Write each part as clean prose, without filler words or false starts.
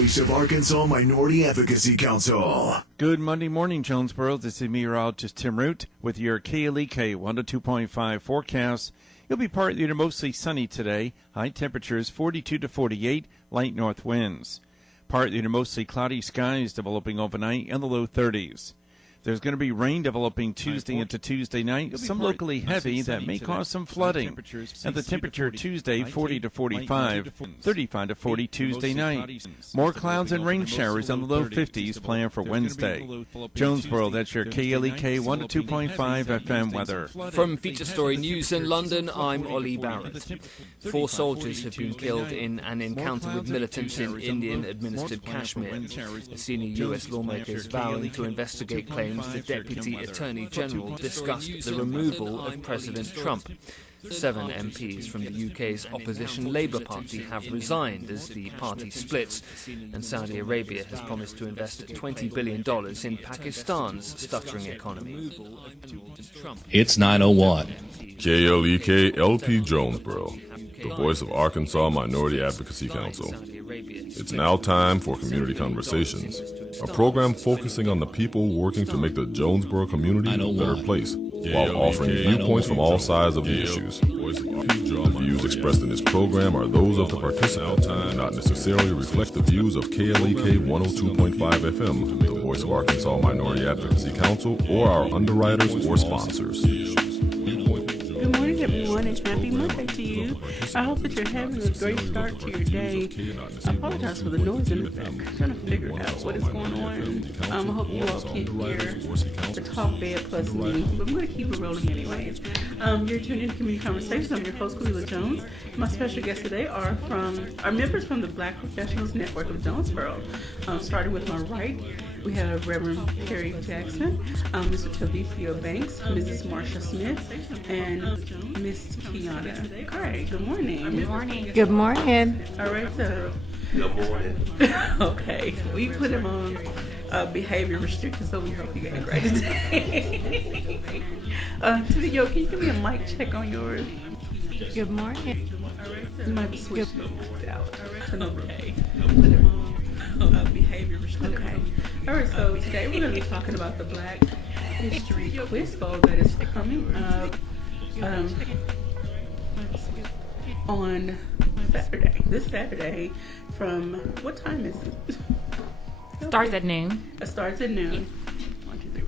Voice of Arkansas Minority Advocacy Council. Good Monday morning, Jonesboro. This is meteorologist Tim Root with your KLEK 102.5 forecast. You'll be partly to mostly sunny today. High temperatures 42 to 48, light north winds. Partly to mostly cloudy skies developing overnight in the low 30s. There's going to be rain developing Tuesday into Tuesday night, some locally heavy that may cause some flooding. And the temperature Tuesday 40 to 45, 35 to 40 Tuesday night. More clouds and rain showers in the low 50s planned for Wednesday. Jonesboro, that's your KLEK 102.5 FM weather. From Feature Story News in London, I'm Ollie Barrett. 4 soldiers have been killed in an encounter with militants in Indian-administered Kashmir. A senior U.S. lawmaker is vowing to investigate claims the Deputy Attorney General discussed the removal of President Trump. 7 MPs from the UK's opposition Labour Party have resigned as the party splits, and Saudi Arabia has promised to invest $20 billion in Pakistan's stuttering economy. It's 9:01. KLEK LP Jonesboro, the voice of Arkansas Minority Advocacy Council. It's now time for Community Conversations, a program focusing on the people working to make the Jonesboro community a better place, while offering viewpoints from all sides of the issues. The views expressed in this program are those of the participants and do not necessarily reflect the views of KLEK 102.5 FM, the voice of Arkansas Minority Advocacy Council, or our underwriters or sponsors. Good morning, everyone, and happy Monday to you. I hope that you're having a great start to your day. I apologize for the noise in the back. I'm trying to figure out what is going on. I hope you all can hear the talk bed plus me, but I'm going to keep it rolling anyways. You're tuned in to Community Conversations. I'm your host, Cleva Jones. My special guests today are members from the Black Professionals Network of Jonesboro. Starting with my right, we have Reverend Perry Jackson, Mr. Tavithia Banks, Mrs. Marsha Smith, and Miss Kiana Gray. Good morning. Good morning. Good morning. All right, so. Good morning. Okay, we put him on behavior restricted, so we hope you got a great day. Tavithia, can you give me a mic check on yours? Good morning. All right, so you might be switching out. Okay. Put him on behavior restricted. Okay. All right, so today we're going to be talking about the Black History Quiz Bowl that is coming up on Saturday. This Saturday, from what time is it? Starts at noon. It starts at noon. 1, 2, 3,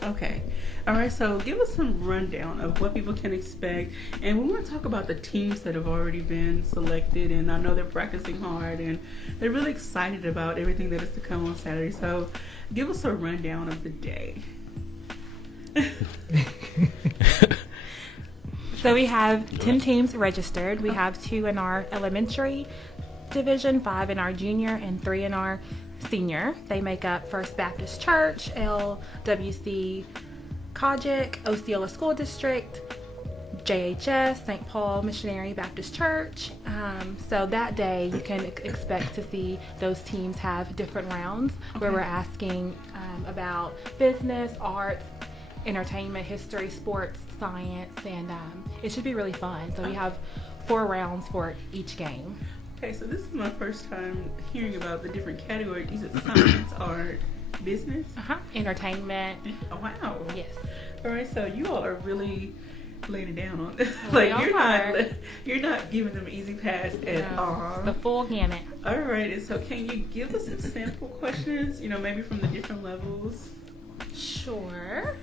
4. Okay. All right, so give us some rundown of what people can expect. And we want to talk about the teams that have already been selected. And I know they're practicing hard and they're really excited about everything that is to come on Saturday. So give us a rundown of the day. So we have 10 teams registered. We have 2 in our elementary division, 5 in our junior, and 3 in our senior. They make up First Baptist Church, LWC Kojic, Osceola School District, JHS, St. Paul Missionary Baptist Church. So that day you can expect to see those teams have different rounds where we're asking about business, arts, entertainment, history, sports, science, and it should be really fun. So we have 4 rounds for each game. Okay, so this is my first time hearing about the different categories. Is it science, art, business? Entertainment. Oh, wow. Yes. All right, so you all are really laying it down on this. You're not giving them an easy pass at all. The full gamut. All right, and so can you give us some sample questions, maybe from the different levels? Sure.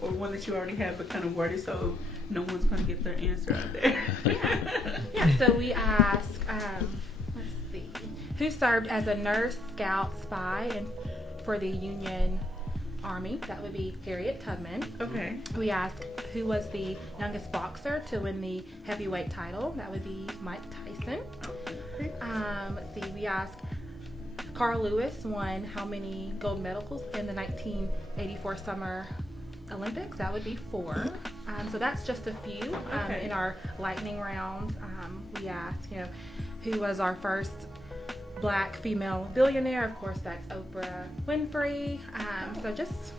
Or one that you already have but kind of worded so no one's going to get their answer out there. Yeah, so we ask, let's see, who served as a nurse, scout, spy, and for the Union Army? That would be Harriet Tubman. Okay. We ask who was the youngest boxer to win the heavyweight title? That would be Mike Tyson. Okay. Let's see, we ask Carl Lewis won how many gold medals in the 1984 Summer Olympics? That would be 4. So that's just a few. Okay. In our lightning round, we asked, who was our first Black female billionaire? Of course, that's Oprah Winfrey. So just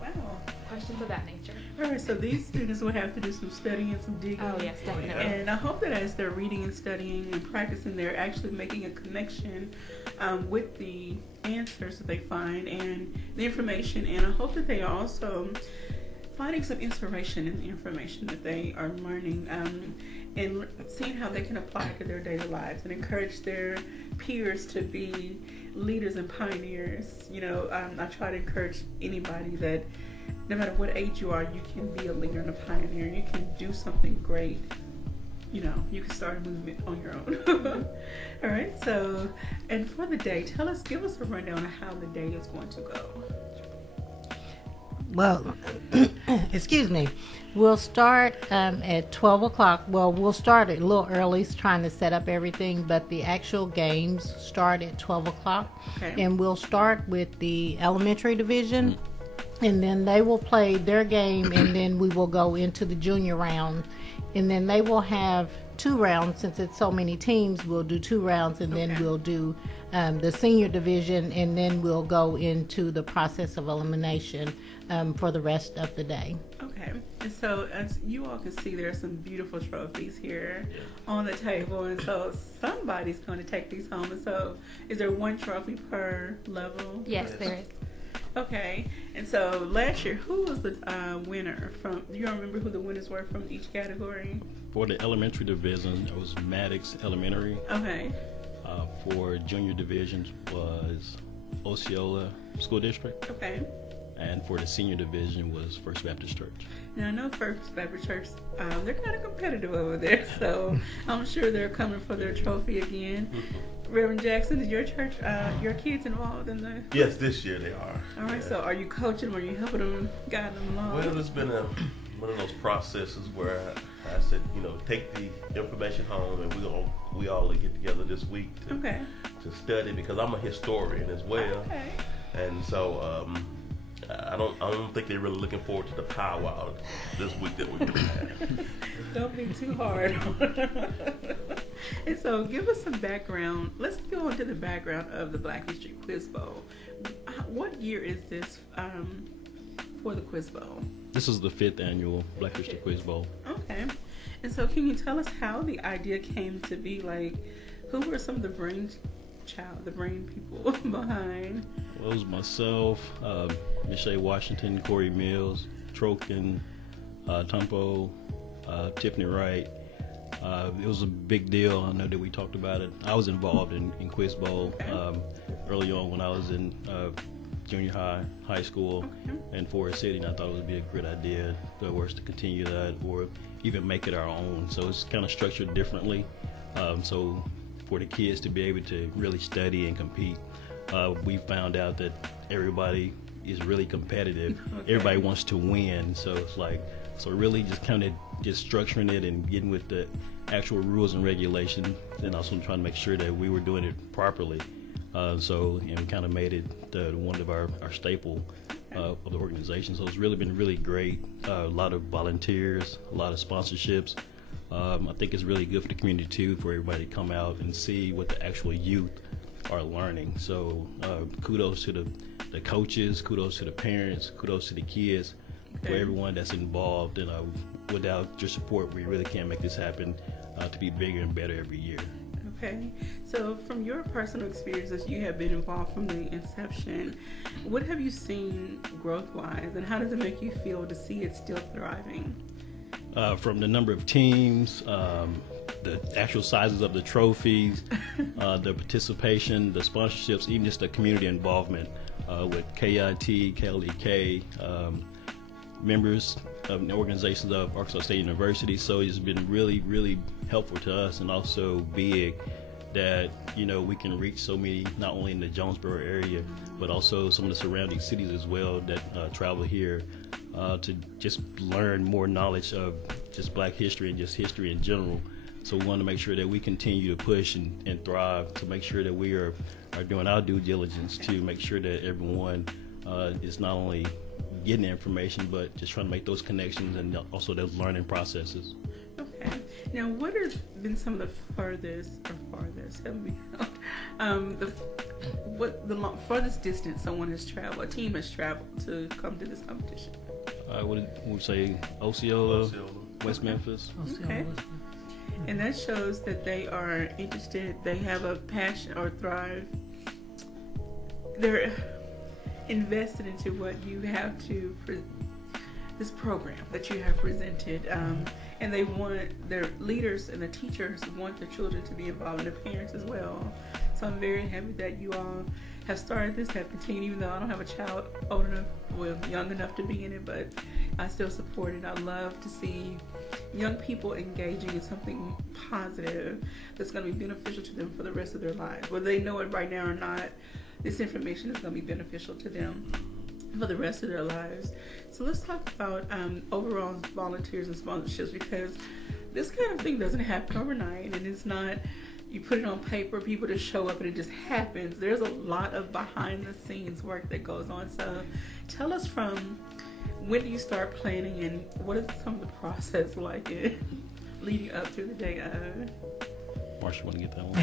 wow, questions of that nature. All right, so these students will have to do some studying, some digging. Oh, yes, definitely. And I hope that as they're reading and studying and practicing, they're actually making a connection with the answers that they find and the information. And I hope that they are also finding some inspiration in the information that they are learning and seeing how they can apply it to their daily lives and encourage their peers to be leaders and pioneers. You know, I try to encourage anybody that no matter what age you are, you can be a leader and a pioneer. You can do something great. You know, you can start a movement on your own. All right, so, and for the day, give us a rundown of how the day is going to go. Well, excuse me. We'll start at 12 o'clock. Well, we'll start a little early, trying to set up everything, but the actual games start at 12 o'clock. Okay. And we'll start with the elementary division, and then they will play their game, and then we will go into the junior round. And then they will have 2 rounds. Since it's so many teams, we'll do 2 rounds, and then we'll do the senior division, and then we'll go into the process of elimination for the rest of the day. Okay, and so as you all can see, there are some beautiful trophies here on the table, and so somebody's going to take these home. And so, is there 1 trophy per level? Yes, there is. Okay, and so last year, who was the winner from? Do you remember who the winners were from each category? For the elementary division, it was Maddox Elementary. Okay. For junior divisions was Osceola School District. Okay. And for the senior division was First Baptist Church. Now I know First Baptist Church, they're kind of competitive over there, so I'm sure they're coming for their trophy again. Reverend Jackson, is your church, your kids involved in the? Yes, this year they are. All right, so are you coaching them? Are you helping them, guiding them along? Well, it's been one of those processes where I said, take the information home, and we all get together this week to study, because I'm a historian as well. Okay. And so I don't think they're really looking forward to the powwow this week that we're going to have. Don't be too hard. And so give us some background. Let's go into the background of the Black History Quiz Bowl. What year is this for the Quiz Bowl? This is the 5th annual Black History Quiz Bowl. Okay. And so can you tell us how the idea came to be? Like, who were some of the brain people behind? Well, it was myself, Michelle Washington, Corey Mills, Troken, Tumpo, Tiffany Wright. It was a big deal. I know that we talked about it. I was involved in Quiz Bowl early on when I was in junior high school in Forest City, and I thought it would be a great idea for us to continue that or even make it our own. So it's kind of structured differently. So for the kids to be able to really study and compete, we found out that everybody is really competitive. Everybody wants to win. So it's really just kind of just structuring it and getting with the actual rules and regulations, and also trying to make sure that we were doing it properly. We kind of made it one of our staple of the organization. So it's really been really great. A lot of volunteers, a lot of sponsorships. I think it's really good for the community too, for everybody to come out and see what the actual youth are learning. So kudos to the coaches, kudos to the parents, kudos to the kids, for everyone that's involved. And without your support, we really can't make this happen to be bigger and better every year. Okay, so from your personal experiences, you have been involved from the inception. What have you seen growth-wise, and how does it make you feel to see it still thriving? From the number of teams, the actual sizes of the trophies, the participation, the sponsorships, even just the community involvement with KIT, KLEK, members of the organizations of Arkansas State University. So it's been really, really helpful to us, and also big that we can reach so many, not only in the Jonesboro area, but also some of the surrounding cities as well that travel here to just learn more knowledge of just Black history and just history in general. So we want to make sure that we continue to push and thrive, to make sure that we are doing our due diligence to make sure that everyone is not only getting the information, but just trying to make those connections and also those learning processes. Okay. Now, what has been some of the farthest, help me out, the furthest distance someone has traveled, a team has traveled to come to this competition? what did we say? Osceola, West Memphis. Okay. And that shows that they are interested, they have a passion or thrive. They're invested into what you have to, this program that you have presented. And they want, their leaders and the teachers want their children to be involved, and their parents as well. So I'm very happy that you all have started this, have continued, even though I don't have a child old enough, well, young enough to be in it, but I still support it. I love to see young people engaging in something positive that's going to be beneficial to them for the rest of their lives. Whether they know it right now or not, this information is going to be beneficial to them for the rest of their lives. So let's talk about overall volunteers and sponsorships, because this kind of thing doesn't happen overnight, and it's not you put it on paper, people just show up and it just happens. There's a lot of behind the scenes work that goes on. So tell us, from when do you start planning, and what is some of the process like leading up to the day of? Marsha, want to get that one?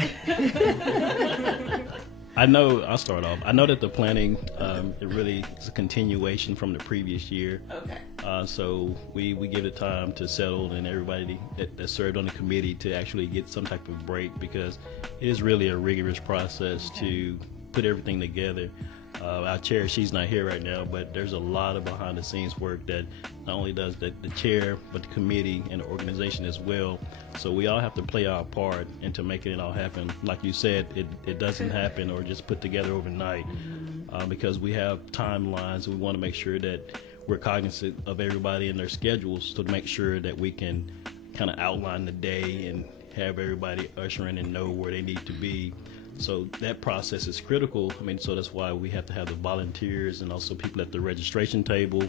I'll start off. I know that the planning, it really is a continuation from the previous year. Okay. So we give it time to settle, and everybody that served on the committee to actually get some type of break, because it is really a rigorous process to put everything together. Our chair, she's not here right now, but there's a lot of behind the scenes work that not only does the chair, but the committee and the organization as well. So we all have to play our part into making it all happen. Like you said, it doesn't happen or just put together overnight, because we have timelines. We want to make sure that we're cognizant of everybody and their schedules to make sure that we can kind of outline the day and have everybody usher in and know where they need to be. So that process is critical. I mean, so that's why we have to have the volunteers and also people at the registration table,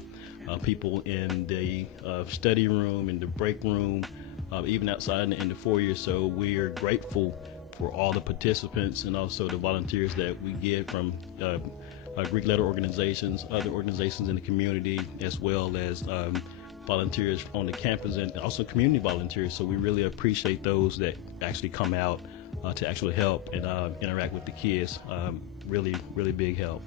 people in the study room, in the break room, even outside in the foyer. So we are grateful for all the participants and also the volunteers that we get from Greek letter organizations, other organizations in the community, as well as volunteers on the campus and also community volunteers. So we really appreciate those that actually come out to actually help and interact with the kids. Really, really big help.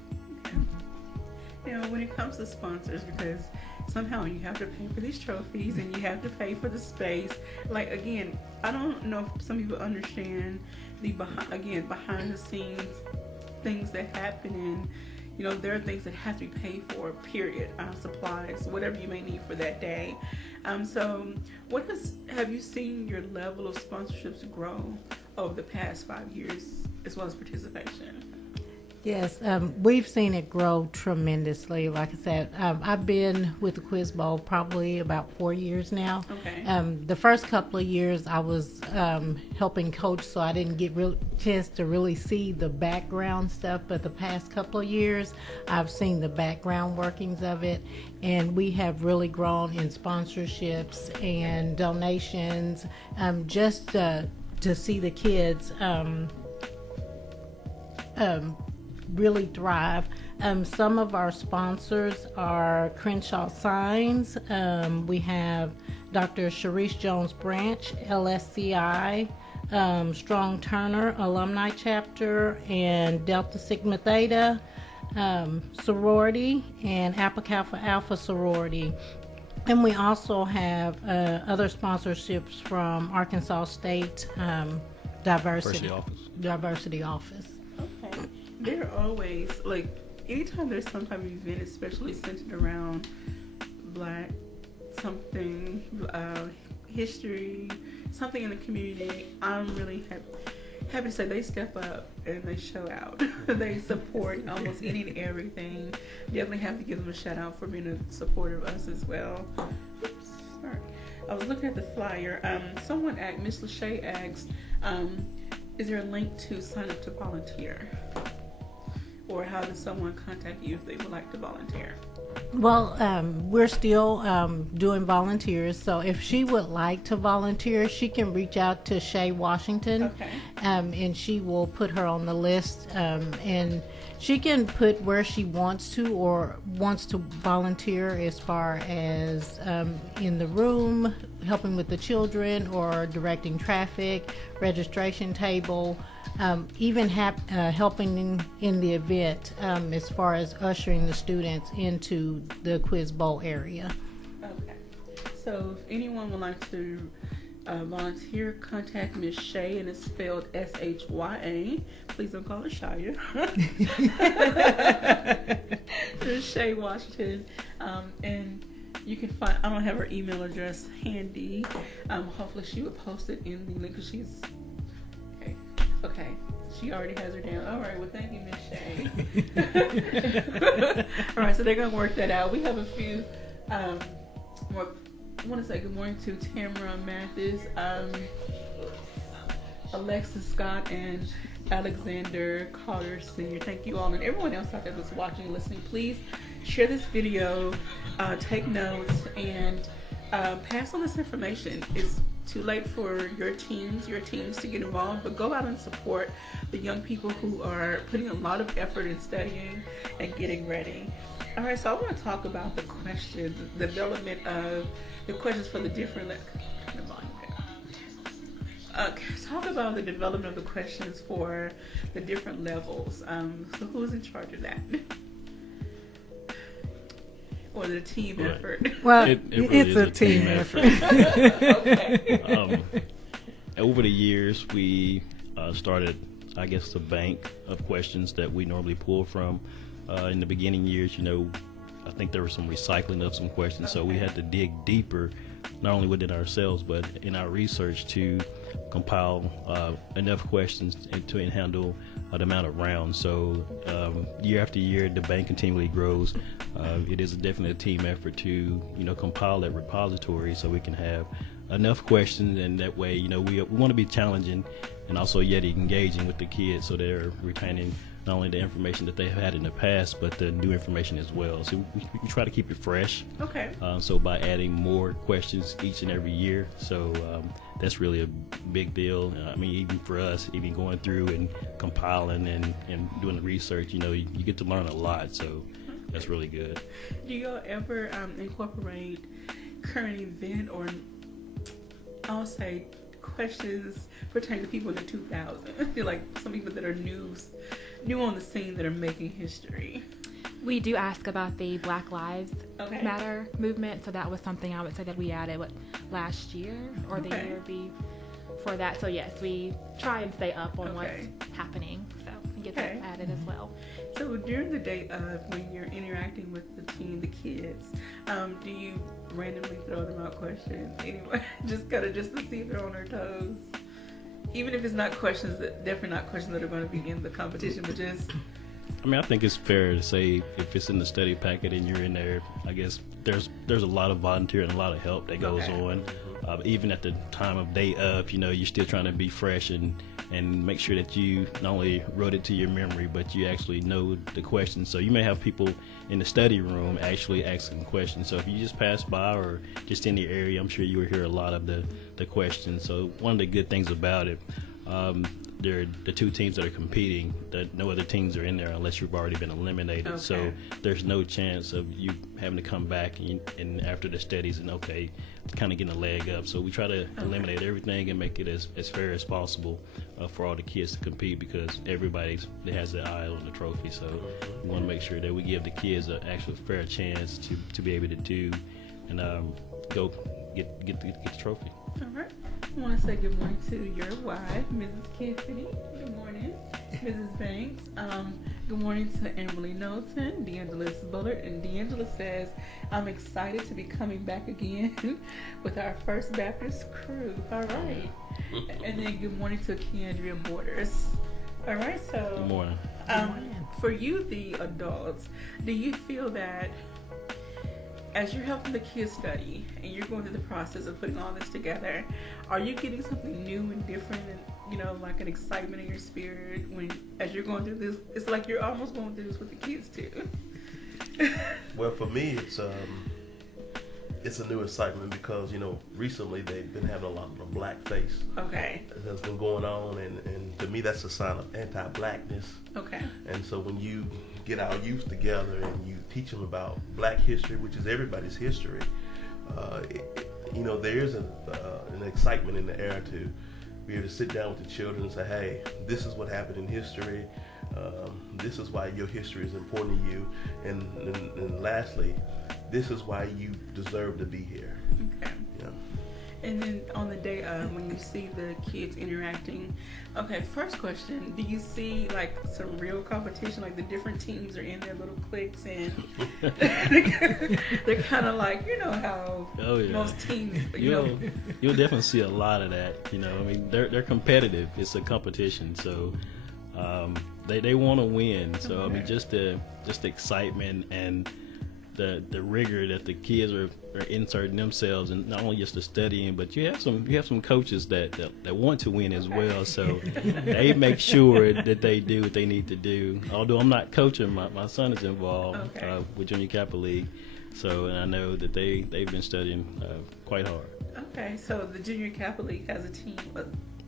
Now, when it comes to sponsors, because somehow you have to pay for these trophies and you have to pay for the space. Like, again, I don't know if some people understand the behind the scenes things that happen, and there are things that have to be paid for, period. Supplies, whatever you may need for that day. So have you seen your level of sponsorships grow over the past 5 years, as well as participation? Yes, we've seen it grow tremendously. Like I said, I've been with the Quiz Bowl probably about 4 years now. Okay. The first couple of years I was helping coach, so I didn't get real chance to really see the background stuff. But the past couple of years, I've seen the background workings of it, and we have really grown in sponsorships and donations, just to see the kids really thrive. Some of our sponsors are Crenshaw Signs. We have Dr. Sharice Jones Branch, LSCI, Strong Turner Alumni Chapter, and Delta Sigma Theta Sorority, and Alpha Kappa Alpha Sorority. And we also have other sponsorships from Arkansas State Diversity Office. Okay. There are always, like, anytime there's some type of event, especially centered around Black something, history, something in the community, I'm really happy to say they step up and they show out. They support almost any and everything. Definitely have to give them a shout out for being a supporter of us as well. Oops, sorry. I was looking at the flyer. Someone asked, Miss Lachey asked, is there a link to sign up to volunteer? Or how does someone contact you if they would like to volunteer? Well, we're still doing volunteers, so if she would like to volunteer, she can reach out to Shay Washington, okay. And she will put her on the list, and she can put where she wants to or wants to volunteer, as far as in the room, helping with the children, or directing traffic, registration table, even helping in the event, as far as ushering the students into the Quiz Bowl area. So if anyone would like to volunteer, contact Miss Shay, and it's spelled S-H-Y-A. Please don't call her Shia. Miss Shay Washington. And you can find, I don't have her email address handy. Hopefully she would post it in the link, because she's, okay. She already has her down. All right, well, thank you, Miss Shay. All right, so they're going to work that out. We have a few more. I want to say good morning to Tamara Mathis, Alexis Scott, and Alexander Carter Sr. Thank you all, and everyone else out there that's watching and listening. Please share this video, take notes, and pass on this information. It's too late for your teams to get involved, but go out and support the young people who are putting a lot of effort in studying and getting ready. All right, so I want to talk about the questions, the development of the questions for the different. Talk about the development of the questions for the different levels. So who's in charge of that? Or the team effort? Well, it really it's is a team effort. Okay. Over the years, we started, I guess, a bank of questions that we normally pull from. In the beginning years, I think there was some recycling of some questions, so we had to dig deeper, not only within ourselves, but in our research to compile enough questions to handle the amount of rounds. So year after year, the bank continually grows. It is definitely a team effort to, compile that repository so we can have enough questions, and that way, we want to be challenging and also yet engaging with the kids, so they're retaining not only the information that they've had in the past, but the new information as well. So we try to keep it fresh. Okay. So by adding more questions each and every year, so that's really a big deal. I mean, even for us, even going through and compiling and doing the research, you get to learn a lot. So that's really good. Do y'all ever incorporate current event, or I'll say questions pertaining to people in the 2000s? Like some people that are new on the scene that are making history. We do ask about the Black Lives Matter movement, so that was something I would say that we added last year or the year before that. So yes, we try and stay up on what's happening, so we get that added as well. So during the day of when you're interacting with the team, the kids, do you randomly throw them out questions anyway, just to see if they're on their toes? Even if it's not questions definitely not questions that are going to be in the competition, but just. I mean, I think it's fair to say if it's in the study packet and you're in there, I guess there's a lot of volunteer and a lot of help that goes on. Even at the time of day of, you're still trying to be fresh and make sure that you not only wrote it to your memory, but you actually know the questions. So you may have people in the study room actually asking questions. So if you just pass by or just in the area, I'm sure you will hear a lot of the questions. So one of the good things about it, they're the two teams that are competing, that no other teams are in there unless you've already been eliminated. So there's no chance of you having to come back and after the studies and kind of getting a leg up. So we try to eliminate everything and make it as fair as possible for all the kids to compete, because everybody has their eye on the trophy. So we want to make sure that we give the kids an actual fair chance to be able to do and go get the trophy. All right. I want to say good morning to your wife, Mrs. Tiffany. Good morning, Mrs. Banks. Good morning to Amberly Knowlton, D'Angela Bullard, and D'Angela says, I'm excited to be coming back again with our First Baptist crew. All right. And then good morning to Kendria Borders. All right, so Good morning. For you, the adults, do you feel that as you're helping the kids study and you're going through the process of putting all this together, are you getting something new and different and, like an excitement in your spirit as you're going through this? It's like you're almost going through this with the kids too. Well, for me, it's a new excitement because, recently they've been having a lot of blackface. Okay. That's been going on, and to me that's a sign of anti-blackness. Okay. And so when you get our youth together and you teach them about black history, which is everybody's history, there is an excitement in the air to be able to sit down with the children and say, hey, this is what happened in history. This is why your history is important to you. And lastly, this is why you deserve to be here. Okay. Yeah. And then on the day when you see the kids interacting, okay, first question, do you see like some real competition, like the different teams are in their little cliques and they're kind of like, you know how most teams, you'll definitely see a lot of that. I mean, they're competitive. It's a competition, so they want to win. So I mean, just the excitement and the rigor that the kids are inserting themselves, and not only just the studying, but you have some coaches that want to win as well. So they make sure that they do what they need to do. Although I'm not coaching, my son is involved with Junior Kappa League, so and I know that they've been studying quite hard. Okay, so the Junior Kappa League has a team,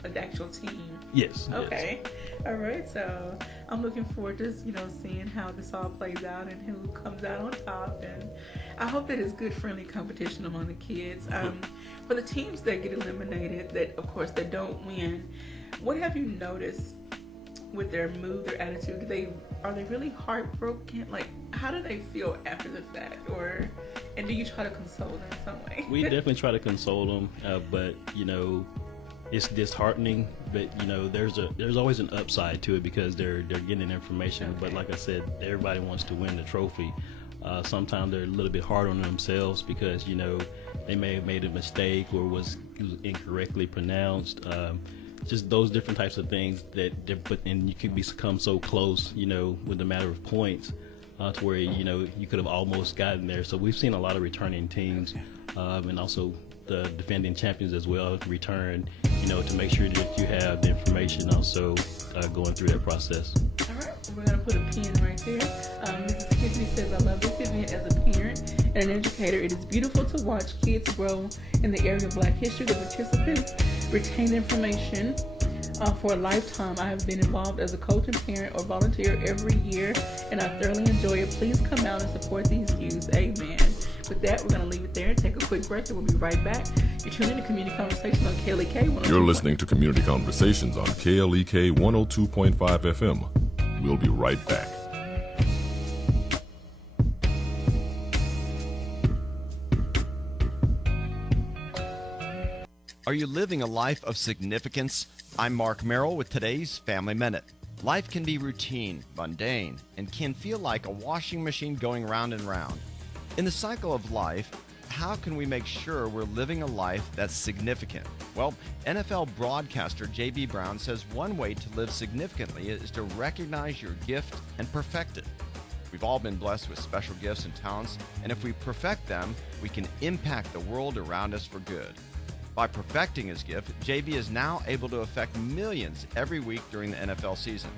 an actual team. Yes. Okay. Yes. All right. So I'm looking forward to seeing how this all plays out and who comes out on top. And I hope that it's good, friendly competition among the kids. For the teams that get eliminated, that of course that don't win, what have you noticed with their mood, their attitude? Are they really heartbroken? Like, how do they feel after the fact? And do you try to console them in some way? We definitely try to console them, but it's disheartening, but there's always an upside to it because they're getting information. But like I said, everybody wants to win the trophy. Sometimes they're a little bit hard on themselves because they may have made a mistake or was incorrectly pronounced. Just those different types of things and you can become so close, with a matter of points, to where you could have almost gotten there. So we've seen a lot of returning teams, and also the defending champions as well return, to make sure that you have the information also going through that process. All right, we're going to put a pin right there. Mrs. Tiffany says, I love this event as a parent and an educator. It is beautiful to watch kids grow in the area of Black history. The participants retain information for a lifetime. I have been involved as a coach and parent or volunteer every year, and I thoroughly enjoy it. Please come out and support these youth. Amen. With that, we're going to leave it there and take a quick break, and we'll be right back. You're tuning in to Community Conversations on KLEK 102. You're listening to Community Conversations on KLEK 102.5 FM. We'll be right back. Are you living a life of significance? I'm Mark Merrill with today's Family Minute. Life can be routine, mundane, and can feel like a washing machine going round and round. In the cycle of life, how can we make sure we're living a life that's significant? Well, NFL broadcaster J.B. Brown says one way to live significantly is to recognize your gift and perfect it. We've all been blessed with special gifts and talents, and if we perfect them, we can impact the world around us for good. By perfecting his gift, JB is now able to affect millions every week during the NFL season.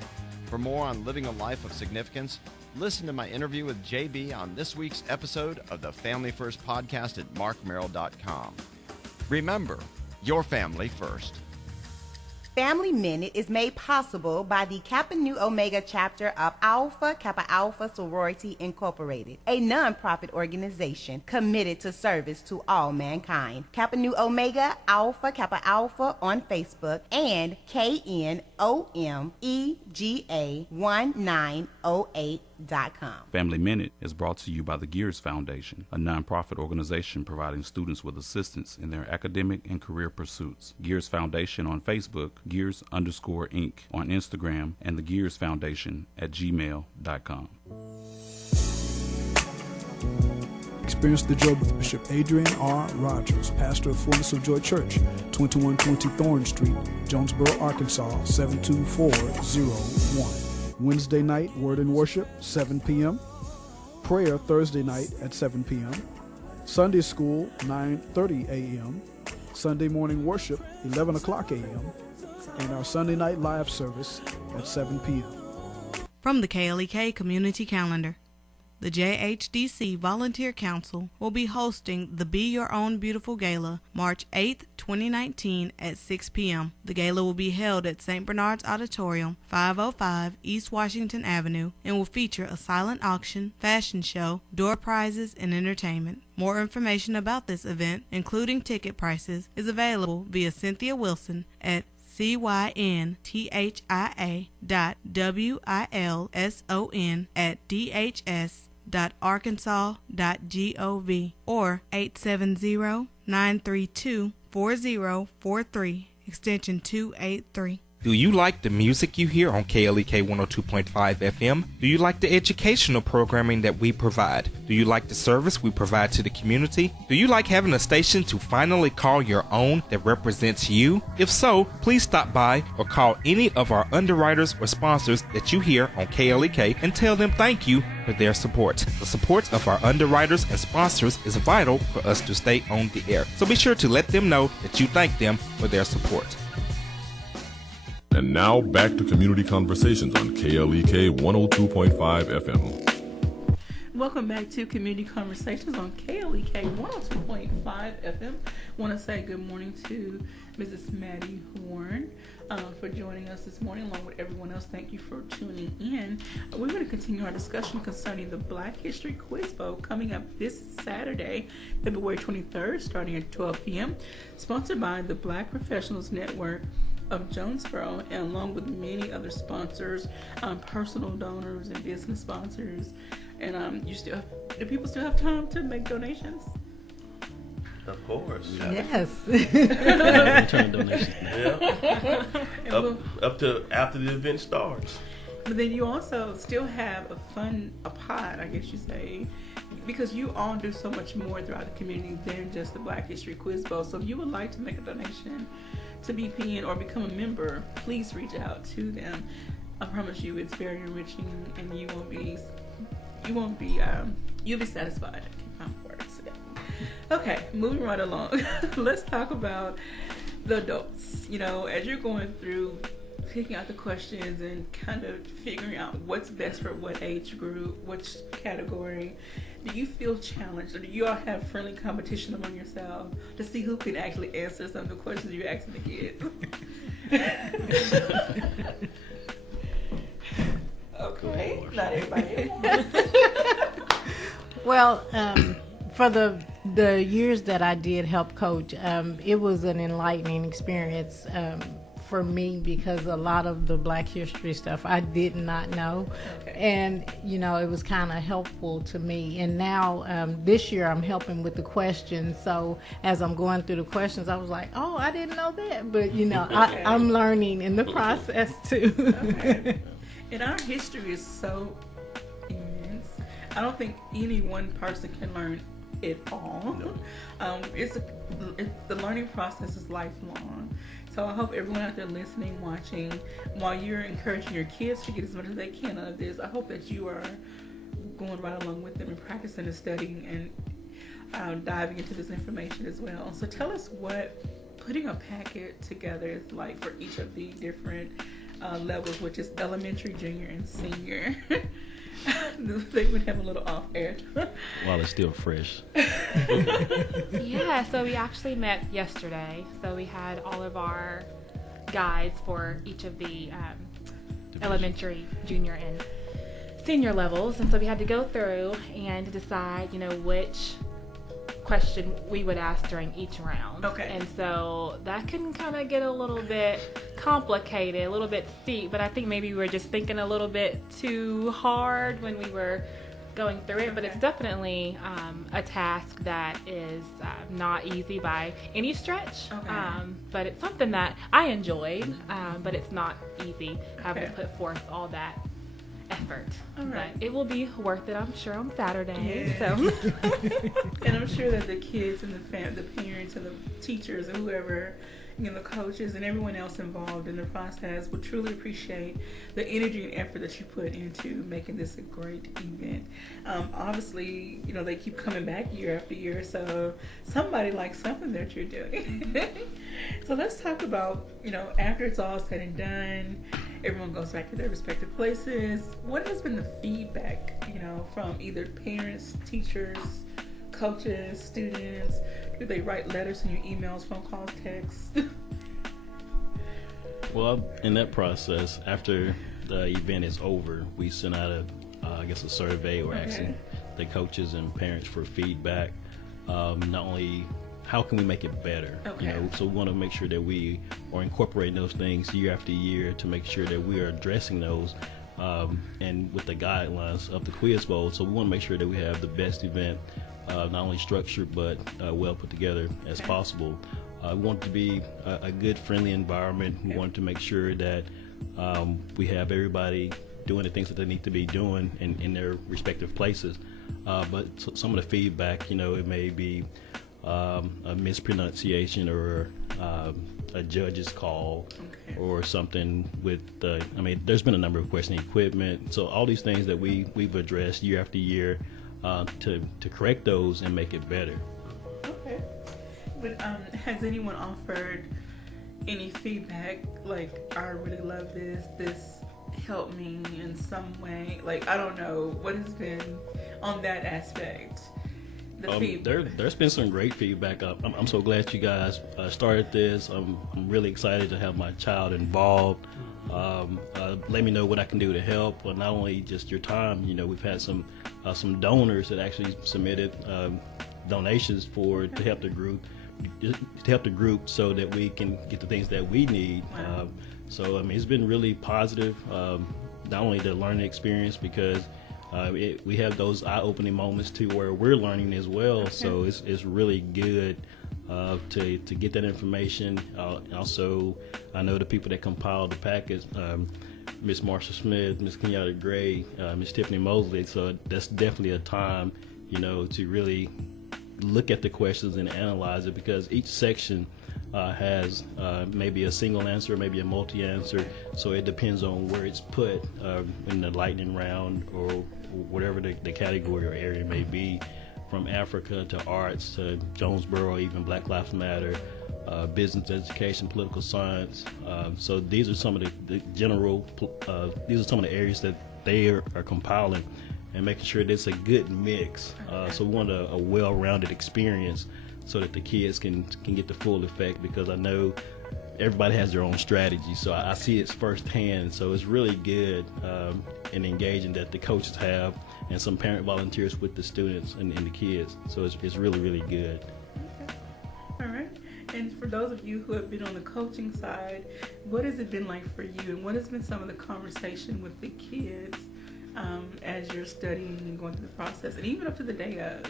For more on living a life of significance, listen to my interview with JB on this week's episode of the Family First podcast at markmerrill.com. Remember, your family first. Family Minute is made possible by the Kappa Nu Omega chapter of Alpha Kappa Alpha Sorority Incorporated, a non-profit organization committed to service to all mankind. Kappa Nu Omega Alpha Kappa Alpha on Facebook and KNOMEGA1908.com. Family Minute is brought to you by the Gears Foundation, a non-profit organization providing students with assistance in their academic and career pursuits. Gears Foundation on Facebook, Gears_Inc. on Instagram, and the Gears Foundation at gmail.com. Experience the joy with Bishop Adrian R. Rogers, pastor of Fullness of Joy Church, 2120 Thorn Street, Jonesboro, Arkansas, 72401. Wednesday night, Word and Worship, 7 p.m. Prayer Thursday night at 7 p.m. Sunday School, 9:30 a.m. Sunday morning worship, 11 o'clock a.m. And our Sunday night live service at 7 p.m. From the KLEK Community Calendar, the JHDC Volunteer Council will be hosting the Be Your Own Beautiful Gala March 8th, 2019 at 6 p.m. The gala will be held at St. Bernard's Auditorium, 505 East Washington Avenue, and will feature a silent auction, fashion show, door prizes, and entertainment. More information about this event, including ticket prices, is available via Cynthia Wilson at cynthia.wilson@dhs.arkansas.gov or 870-929-5800. 932-4043, extension 283. Do you like the music you hear on KLEK 102.5 FM? Do you like the educational programming that we provide? Do you like the service we provide to the community? Do you like having a station to finally call your own that represents you? If so, please stop by or call any of our underwriters or sponsors that you hear on KLEK and tell them thank you for their support. The support of our underwriters and sponsors is vital for us to stay on the air. So be sure to let them know that you thank them for their support. And now back to Community Conversations on KLEK 102.5 FM. Welcome back to Community Conversations on KLEK 102.5 FM. Want to say good morning to Mrs. Maddie Horn for joining us this morning, along with everyone else. Thank you for tuning in. We're going to continue our discussion concerning the Black History Quiz Bowl coming up this Saturday, February 23rd, starting at 12 p.m., sponsored by the Black Professionals Network of Jonesboro, and along with many other sponsors, personal donors and business sponsors. And do people still have time to make donations? Of course. Yes. Return donations now. Yeah. Up to after the event starts. But then you also still have a pot, I guess you say, because you all do so much more throughout the community than just the Black History Quiz Bowl. So if you would like to make a donation to BPN or become a member, please reach out to them. I promise you it's very enriching, and you'll be satisfied. I can't find words today. Okay, moving right along. Let's talk about the adults. You know, as you're going through picking out the questions and kind of figuring out what's best for what age group, which category, do you feel challenged, or do you all have friendly competition among yourselves to see who can actually answer some of the questions you're asking the kids? Okay, not everybody. Well, for the years that I did help coach, it was an enlightening experience for me, because a lot of the Black history stuff I did not know. Okay. And it was kind of helpful to me. And now this year I'm helping with the questions, so as I'm going through the questions I was like, oh, I didn't know that, but okay. I'm learning in the process too. Okay. And our history is so immense. I don't think any one person can learn it all. No. The learning process is lifelong. So I hope everyone out there listening, watching, while you're encouraging your kids to get as much as they can out of this, I hope that you are going right along with them and practicing and studying and diving into this information as well. So tell us what putting a packet together is like for each of the different levels, which is elementary, junior, and senior. They would have a little off air. While it's still fresh. Yeah, so we actually met yesterday. So we had all of our guides for each of the elementary, junior, and senior levels. And so we had to go through and decide, which question we would ask during each round. Okay. And so that can kind of get a little bit complicated, a little bit steep, but I think maybe we were just thinking a little bit too hard when we were going through it. But it's definitely a task that is not easy by any stretch. Okay. But it's something that I enjoyed, but it's not easy having to put forth all that effort. All right. But it will be worth it, I'm sure, on Saturday. Yeah. So. And I'm sure that the kids and the parents and the teachers and whoever, the coaches and everyone else involved in the process would truly appreciate the energy and effort that you put into making this a great event. Obviously, they keep coming back year after year, so somebody likes something that you're doing. So let's talk about, after it's all said and done, everyone goes back to their respective places. What has been the feedback, from either parents, teachers, coaches, students? Do they write letters in your emails, phone calls, texts? Well, in that process, after the event is over, we send out a survey or asking the coaches and parents for feedback. Not only how can we make it better, so we want to make sure that we are incorporating those things year after year to make sure that we are addressing those and with the guidelines of the Quiz Bowl. So we want to make sure that we have the best event, not only structured but well put together as possible. We want it to be a good, friendly environment. We want to make sure that we have everybody doing the things that they need to be doing in their respective places. But some of the feedback, it may be a mispronunciation or a judge's call or something with there's been a number of questions, equipment. So all these things that we've addressed year after year to correct those and make it better. Okay. But has anyone offered any feedback, like, I really love this helped me in some way? Like, I don't know, what has been on that aspect? There's been some great feedback. I'm so glad you guys started this. I'm really excited to have my child involved. Let me know what I can do to help. But not only just your time. We've had some donors that actually submitted donations to help the group, so that we can get the things that we need. Wow. So it's been really positive. Not only the learning experience, because we have those eye-opening moments too, where we're learning as well. Okay. So it's really good to get that information. Also, I know the people that compiled the package, Miss Marsha Smith, Miss Kenyatta Gray, Miss Tiffany Mosley. So that's definitely a time, to really look at the questions and analyze it, because each section has maybe a single answer, maybe a multi-answer. So it depends on where it's put in the lightning round or whatever the category or area may be, from Africa to arts to Jonesboro, even Black Lives Matter, business education, political science. So these are some of the general, these are some of the areas that they are compiling and making sure that it's a good mix. So we want a well-rounded experience so that the kids can get the full effect, because I know everybody has their own strategy. So I see it firsthand. So it's really good and engaging that the coaches have, and some parent volunteers with the students and the kids. So it's really, really good. Okay. All right. And for those of you who have been on the coaching side, what has it been like for you? And what has been some of the conversation with the kids as you're studying and going through the process, and even up to the day of?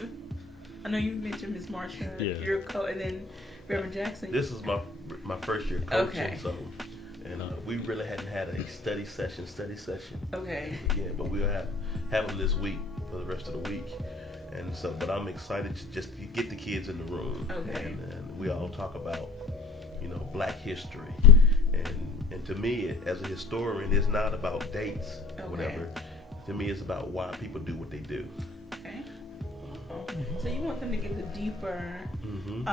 I know you mentioned Ms. Marsha, your and then Reverend Jackson. This is my first year coaching, okay. So, and we really hadn't had a study session. Okay. Yeah, but we'll have them this week for the rest of the week, and so. But I'm excited to just get the kids in the room, okay. And we all talk about, Black history, and to me, as a historian, it's not about dates or whatever. To me, it's about why people do what they do. So you want them to get the deeper,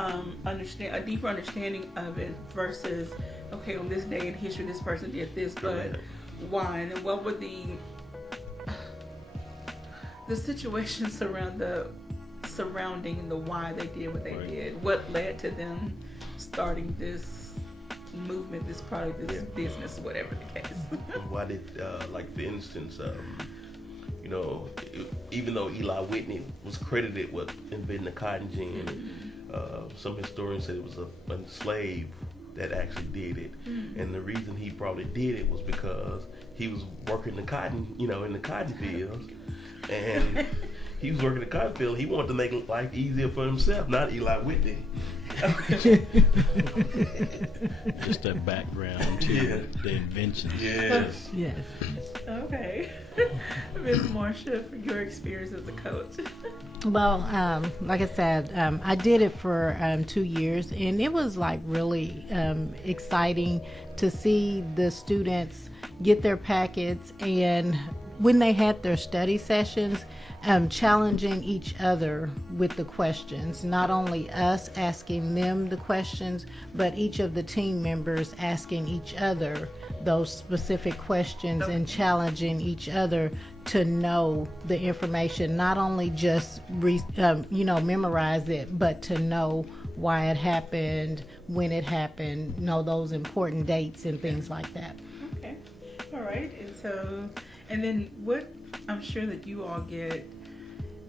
a deeper understanding of it versus, okay, on this day in history, this person did this, but why? And then what would the situation surrounding the why they did what they did? What led to them starting this movement, this product, this business, whatever the case? Why did, like for instance, even though Eli Whitney was credited with inventing the cotton gin, some historians said it was a slave that actually did it. And the reason he probably did it was because he was working the cotton, in the cotton fields. And he was working the cotton field. He wanted to make life easier for himself, not Eli Whitney. Just that background to the invention. Yes. Yes. Okay. Ms. Marsha, for your experience as a coach. Well, like I said, I did it for 2 years, and it was like really exciting to see the students get their packets, and when they had their study sessions, challenging each other with the questions. Not only us asking them the questions, but each of the team members asking each other those specific questions and challenging each other to know the information, not only just memorize it, but to know why it happened, when it happened, know those important dates and things like that. Okay. All right. And then what I'm sure that you all get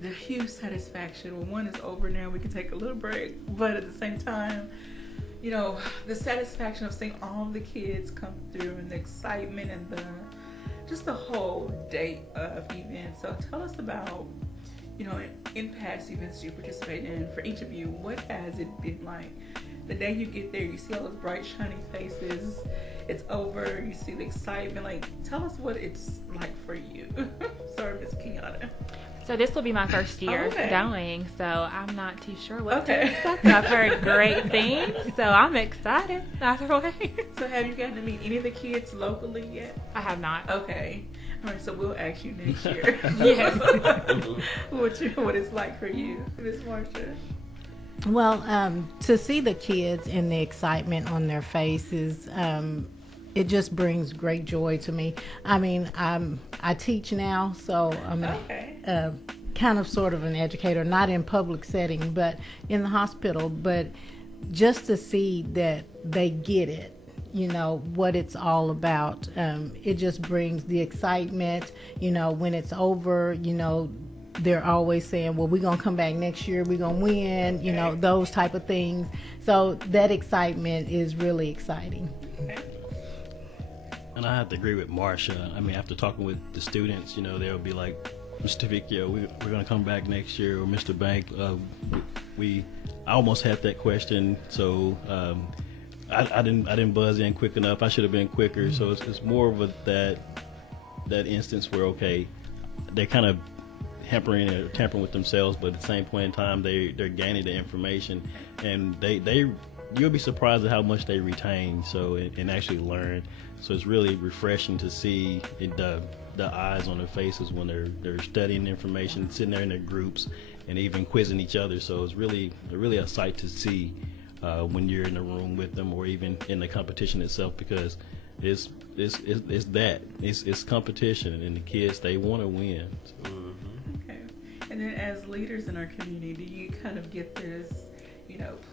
the huge satisfaction when one is over now, we can take a little break, but at the same time, the satisfaction of seeing all the kids come through, and the excitement and the just the whole day of events. So tell us about, in past events you participate in. For each of you, what has it been like? The day you get there, you see all those bright, shining faces. It's over. You see the excitement. Like, tell us what it's like for you. Sorry, Miss Kenyatta. So this will be my first year Okay. going, so I'm not too sure what to expect. I've heard great things, so I'm excited either way. So have you gotten to meet any of the kids locally yet? I have not. Okay. All right, so we'll ask you next year. Yes. what it's like for you, Miss Marsha. Well, to see the kids and the excitement on their faces, it just brings great joy to me. I mean, I teach now, so I'm kind of sort of an educator, not in public setting, but in the hospital. But just to see that they get it, what it's all about, it just brings the excitement. When it's over, they're always saying, well, we're going to come back next year, we're going to win, those type of things. So that excitement is really exciting. And I have to agree with Marsha. I mean, after talking with the students, they'll be like, Mr. Vicchio, we're going to come back next year, or Mr. Bank. I almost had that question, so I didn't buzz in quick enough. I should have been quicker. So it's more of that instance where, okay, they're kind of hampering or tampering with themselves, but at the same point in time, they're gaining the information, and you'll be surprised at how much they retain. So and actually learn. So it's really refreshing to see the eyes on their faces when they're studying the information, sitting there in their groups, and even quizzing each other. So it's really a sight to see when you're in the room with them, or even in the competition itself, because it's competition, and the kids, they want to win. So. Okay. And then as leaders in our community, do you kind of get this,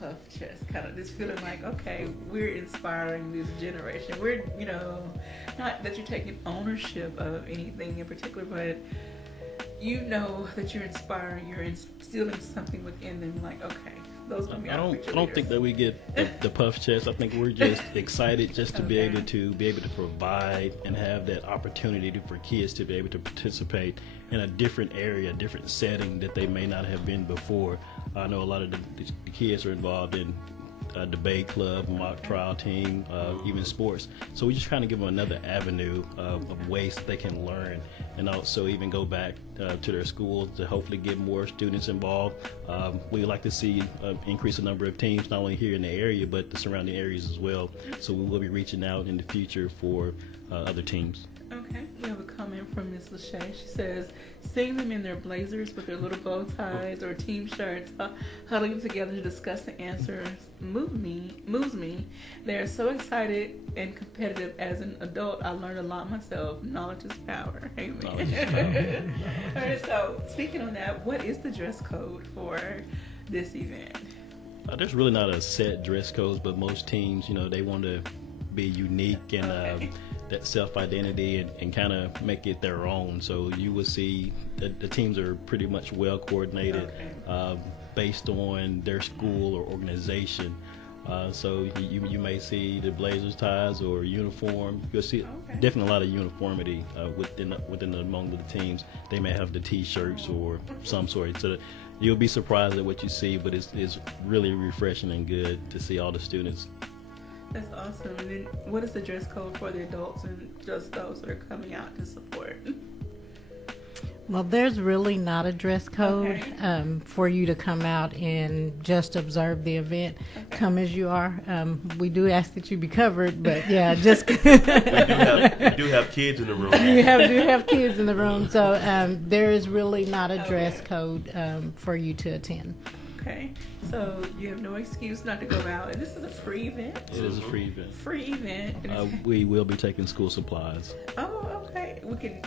puff chest, kind of this feeling like, okay, we're inspiring this generation. We're, not that you're taking ownership of anything in particular, but that you're inspiring, you're instilling something within them, like, okay, those are I don't think that we get the puff chest. I think we're just excited just to be able to provide and have that opportunity for kids to be able to participate in a different area, a different setting that they may not have been before. I know a lot of the kids are involved in a debate club, mock trial team, even sports. So we just trying to give them another avenue of ways that they can learn, and also even go back to their schools to hopefully get more students involved. We like to see increase the number of teams, not only here in the area, but the surrounding areas as well. So we will be reaching out in the future for other teams. Okay, we have a comment from Ms. Lachey. She says, seeing them in their blazers with their little bow ties or team shirts, huddling together to discuss the answers moves me. They are so excited and competitive. As an adult, I learned a lot myself. Knowledge is power. Amen. All right, so speaking on that, what is the dress code for this event? There's really not a set dress code, but most teams, they want to be unique and that self-identity and kind of make it their own. So you will see that the teams are pretty much well coordinated based on their school or organization. So you may see the blazers, ties, or uniform. You'll see definitely a lot of uniformity within among the teams. They may have the T-shirts or some sort. So you'll be surprised at what you see, but it's really refreshing and good to see all the students. That's awesome. And then what is the dress code for the adults and just those that are coming out to support? Well, there's really not a dress code for you to come out and just observe the event. Come as you are. We do ask that you be covered, but yeah, just we do have kids in the room. You do have kids in the room, so there is really not a dress code for you to attend. Okay, so you have no excuse not to go out, and this is a free event. It is a free event. Free event. We will be taking school supplies. Oh, okay.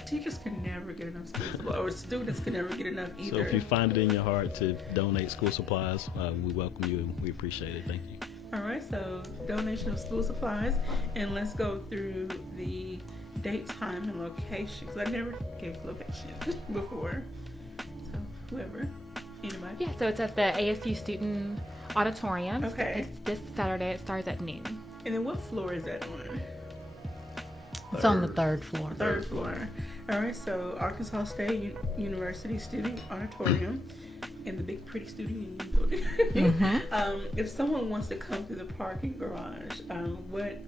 Teachers can never get enough school supplies, or students can never get enough either. So if you find it in your heart to donate school supplies, we welcome you and we appreciate it. Thank you. All right, so donation of school supplies, and let's go through the date, time, and location, because I never gave location before. So whoever. Anybody? Yeah, so it's at the ASU Student Auditorium. Okay. It's this Saturday. It starts at noon. And then what floor is that on? It's on the third floor. Third floor. All right, so Arkansas State University Student Auditorium in the big, pretty student union building. If someone wants to come through the parking garage, what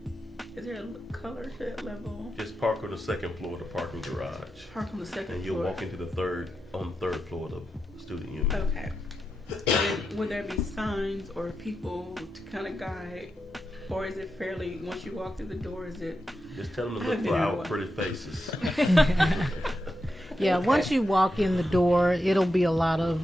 is there a color to that level? Just park on the second floor of the parking garage. Park on the second floor. And you'll walk into the third floor of the student union. Okay. And would there be signs or people to kind of guide, or is it fairly, once you walk through the door, is it? Just tell them to look for our pretty faces. Yeah, once you walk in the door, it'll be a lot of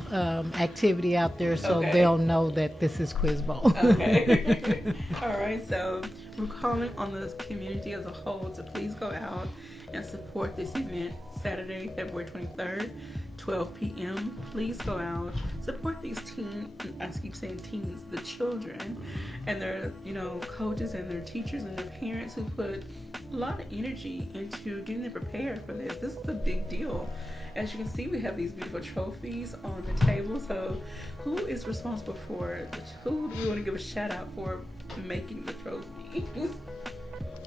activity out there, so they'll know that this is Quiz Bowl. Okay. All right, so we're calling on the community as a whole to please go out and support this event Saturday, February 23rd. 12 p.m. Please go out, support these teens. I keep saying teens, the children, and their coaches and their teachers and their parents who put a lot of energy into getting them prepared for this. This is a big deal. As you can see, we have these beautiful trophies on the table. So, who is responsible for it? Who do we want to give a shout out for making the trophies?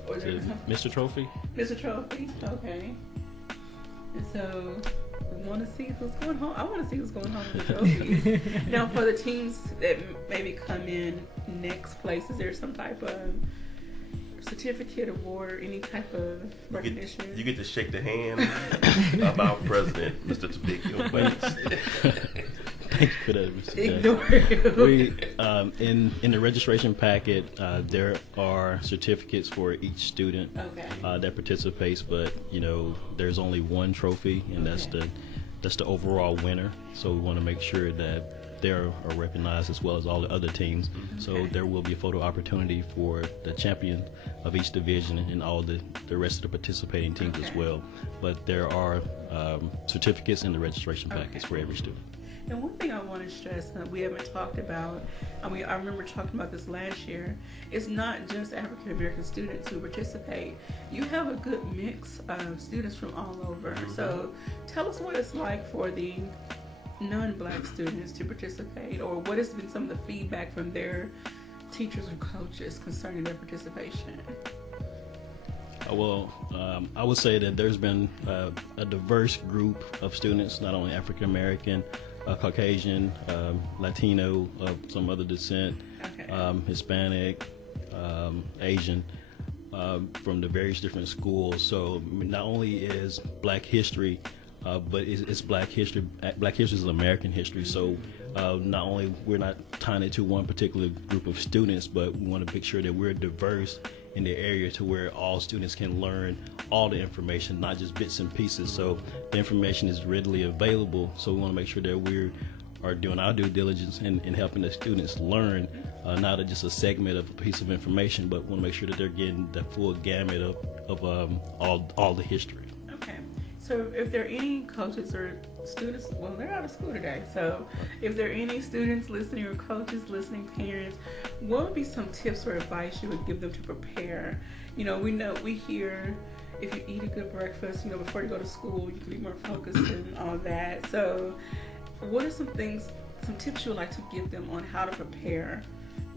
Mr. Trophy? Mr. Trophy, okay. And so we want to see who's going home. I want to see who's going home with the trophies. Now, for the teams that maybe come in next place, is there some type of certificate, award, or any type of recognition? You get to shake the hand of our president, Mr. Tabicchio. Thank you for that, Mr. We in the registration packet, there are certificates for each student that participates, but there's only one trophy, and that's the overall winner. So we want to make sure that they are recognized as well as all the other teams. So there will be a photo opportunity for the champion of each division and all the rest of the participating teams as well. But there are certificates in the registration packets for every student. And one thing I want to stress that we haven't talked about, I remember talking about this last year, it's not just African American students who participate. You have a good mix of students from all over. So tell us what it's like for the non-black students to participate, or what has been some of the feedback from their teachers and coaches concerning their participation. I would say that there's been a diverse group of students, not only African American, Caucasian, Latino, of some other descent, Hispanic, Asian, from the various different schools. So not only is Black history, but it's Black history. Black history is American history. So not only we're not tying it to one particular group of students, but we want to make sure that we're diverse in the area to where all students can learn all the information, not just bits and pieces. So the information is readily available. So we want to make sure that we are doing our due diligence in helping the students learn, not just a segment of a piece of information, but want to make sure that they're getting the full gamut of all the history. Okay. So if there are any coaches or students, well, they're out of school today, so if there are any students listening or coaches listening, parents, what would be some tips or advice you would give them to prepare? We hear if you eat a good breakfast, before you go to school, you can be more focused and all that. So what are some tips you would like to give them on how to prepare?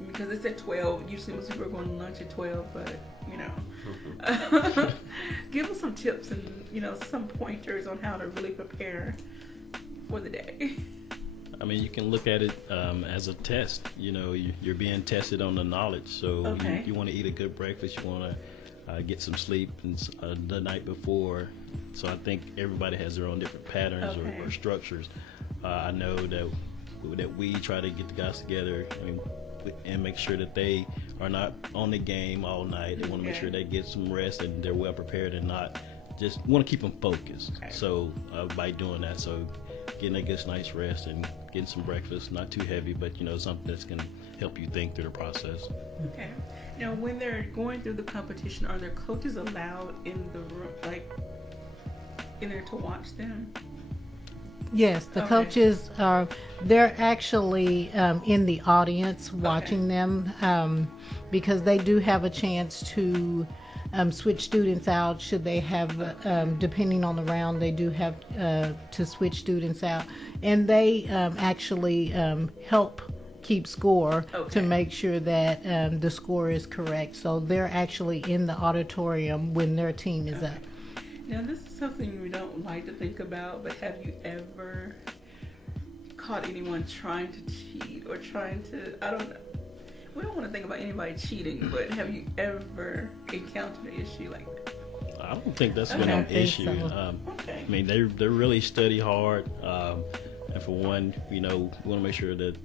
Because it's at 12, usually most people are going to lunch at 12, but give us some tips and some pointers on how to really prepare for the day. You can look at it as a test. You're being tested on the knowledge. So you want to eat a good breakfast. You want to get some sleep the night before. So I think everybody has their own different patterns or structures. I know that we try to get the guys together and make sure that they are not on the game all night. They want to make sure they get some rest and they're well prepared and not just want to keep them focused. So by doing that, so getting a good night's rest and getting some breakfast, not too heavy, but something that's going to help you think through the process. Okay. Now, when they're going through the competition, are their coaches allowed in the room, in there to watch them? Yes, the coaches are. They're actually in the audience watching them because they do have a chance to switch students out should they have, depending on the round, they do have to switch students out. And they actually help keep score Okay. to make sure that the score is correct. So they're actually in the auditorium when their team is up. Now, this is something we don't like to think about, but have you ever caught anyone trying to cheat or trying to, I don't know. We don't want to think about anybody cheating, but have you ever encountered an issue like that? I don't think that's been an issue. I mean, they really study hard, and for one, we want to make sure that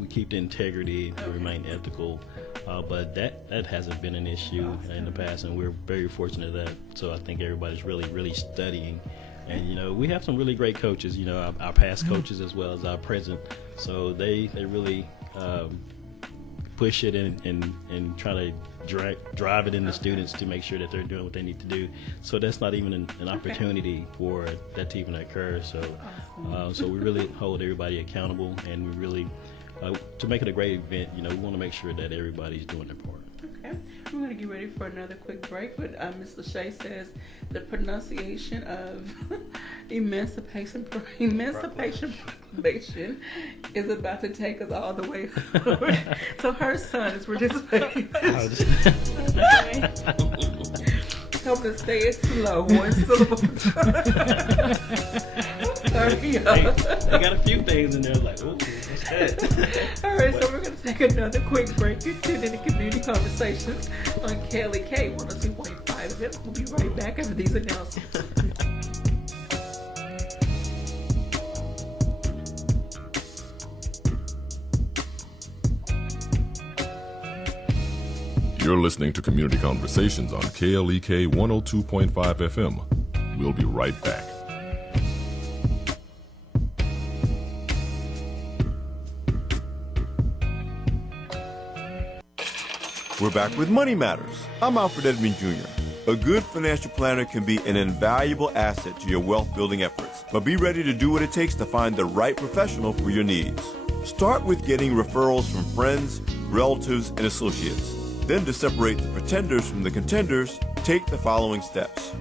we keep the integrity and remain ethical. But that hasn't been an issue in the past, and we're very fortunate that. So I think everybody's really studying, and we have some really great coaches. Our past coaches as well as our present. So they really push it and try to drive it in the students to make sure that they're doing what they need to do. So that's not even an opportunity for that to even occur. So we really hold everybody accountable, and we really to make it a great event. We want to make sure that everybody's doing their part. Okay, we're going to get ready for another quick break, but Ms. Lachey says the pronunciation of Emancipation Proclamation is about to take us all the way forward. So her son is participating. Help us say it slow, one syllable. Sorry, y'all. They got a few things in there like, ooh, what's that? All right, so we're going to take another quick break. You're tuned in to Community Conversations on KLEK 102.5 FM. We'll be right back after these announcements. You're listening to Community Conversations on KLEK 102.5 FM. We'll be right back. We're back with Money Matters. I'm Alfred Edmond Jr. A good financial planner can be an invaluable asset to your wealth building efforts, but be ready to do what it takes to find the right professional for your needs. Start with getting referrals from friends, relatives, and associates. Then to separate the pretenders from the contenders, take the following steps.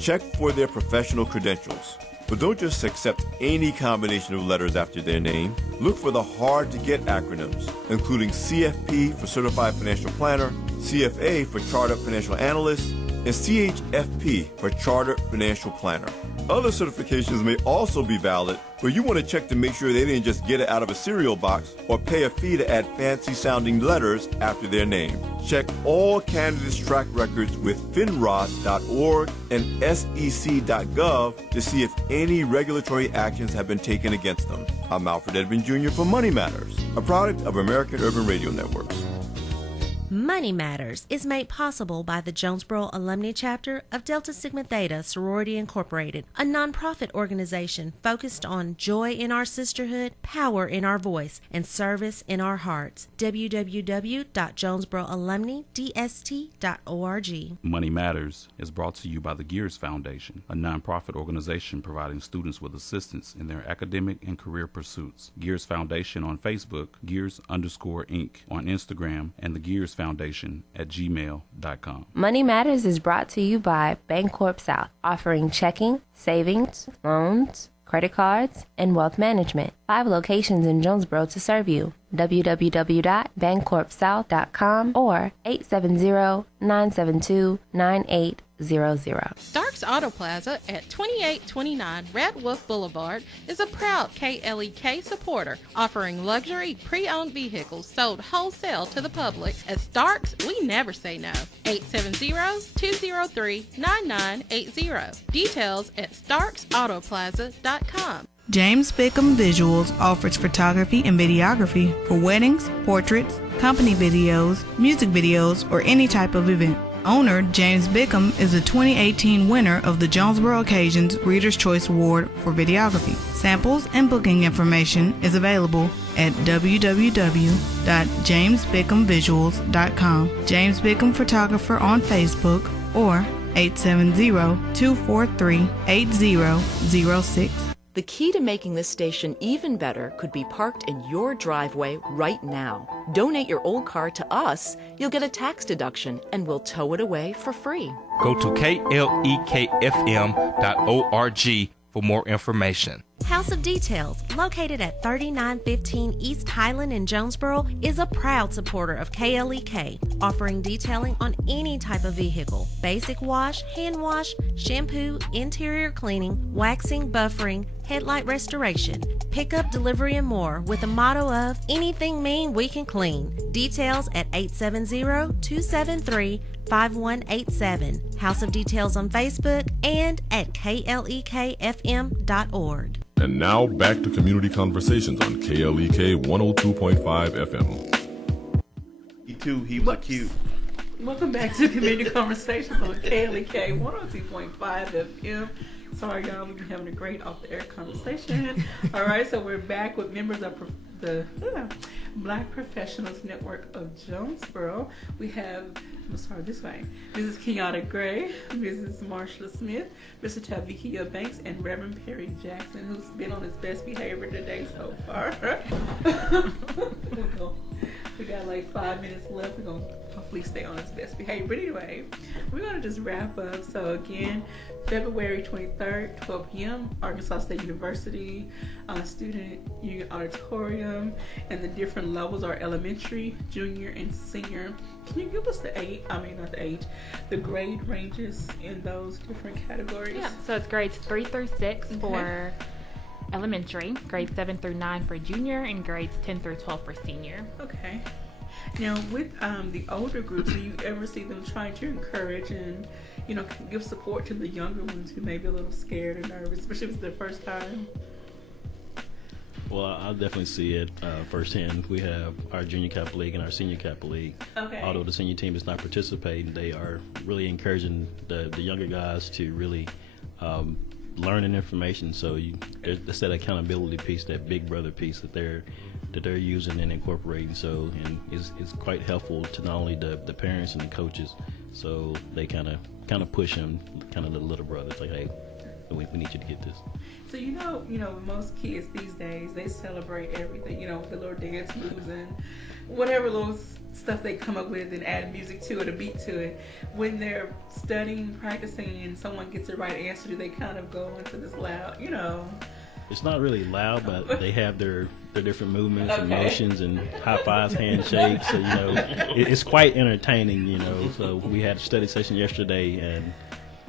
Check for their professional credentials. But don't just accept any combination of letters after their name. Look for the hard-to-get acronyms, including CFP for Certified Financial Planner, CFA for Chartered Financial Analyst, and CHFP for Chartered Financial Planner. Other certifications may also be valid, but you want to check to make sure they didn't just get it out of a cereal box or pay a fee to add fancy-sounding letters after their name. Check all candidates' track records with finrod.org and sec.gov to see if any regulatory actions have been taken against them. I'm Alfred Edmond Jr. for Money Matters, a product of American Urban Radio Networks. Money Matters is made possible by the Jonesboro Alumni Chapter of Delta Sigma Theta Sorority Incorporated, a nonprofit organization focused on joy in our sisterhood, power in our voice, and service in our hearts. www.jonesboroalumnidst.org. Money Matters is brought to you by the Gears Foundation, a nonprofit organization providing students with assistance in their academic and career pursuits. Gears Foundation on Facebook, Gears_Inc. on Instagram, and the Gears Foundation at gmail.com. Money Matters is brought to you by Bancorp South, offering checking, savings, loans, credit cards, and wealth management. 5 locations in Jonesboro to serve you. www.bancorpsouth.com or 870-972-9800. Starks Auto Plaza at 2829 Red Wolf Boulevard is a proud KLEK supporter, offering luxury pre-owned vehicles sold wholesale to the public. At Starks, we never say no. 870-203-9980. Details at starksautoplaza.com. James Bickham Visuals offers photography and videography for weddings, portraits, company videos, music videos, or any type of event. Owner James Bickham is the 2018 winner of the Jonesboro Occasions Reader's Choice Award for videography. Samples and booking information is available at www.jamesbickhamvisuals.com. James Bickham Photographer on Facebook or 870-243-8006. The key to making this station even better could be parked in your driveway right now. Donate your old car to us, you'll get a tax deduction, and we'll tow it away for free. Go to klekfm.org for more information. House of Details, located at 3915 East Highland in Jonesboro, is a proud supporter of KLEK, offering detailing on any type of vehicle: basic wash, hand wash, shampoo, interior cleaning, waxing, buffering, headlight restoration, pickup, delivery, and more, with a motto of anything mean we can clean. Details at 870-273-5187. House of Details on Facebook and at klekfm.org. And now back to Community Conversations on KLEK 102.5 FM. He was cute. Welcome back to Community Conversations on KLEK 102.5 FM. Sorry, y'all, we've been having a great off-the-air conversation. All right, so we're back with members of the Black Professionals Network of Jonesboro. We have, Mrs. Kiana Gray, Mrs. Marsha Smith, Mr. Tavikia Banks, and Reverend Perry Jackson, who's been on his best behavior today so far. We got like 5 minutes left. We're going to hopefully stay on his best behavior. But anyway, we're going to just wrap up. So again, February 23rd, 12 p.m., Arkansas State University, Student Union Auditorium, and the different levels are elementary, junior, and senior. Can you give us the grade ranges in those different categories? Yeah, so it's grades 3 through 6 for elementary, grades 7 through 9 for junior, and grades 10 through 12 for senior. Okay. Now, with the older groups, do you ever see them trying to encourage and, give support to the younger ones who may be a little scared or nervous, especially if it's their first time? Well, I definitely see it firsthand. We have our junior cap league and our senior cap league. Okay. Although the senior team is not participating, they are really encouraging the younger guys to really learning information. So there's that accountability piece, that big brother piece that they're using and incorporating. So, and it's quite helpful to not only the parents and the coaches. So they kind of push them, kind of the little brother. It's like, hey, we need you to get this. So most kids these days, they celebrate everything. The little dance moves and whatever little stuff they come up with and add music to it, a beat to it. When they're studying, practicing, and someone gets the right answer, do they kind of go into this loud, It's not really loud, but they have their different movements and motions and high fives, handshakes. So, it's quite entertaining, So we had a study session yesterday, and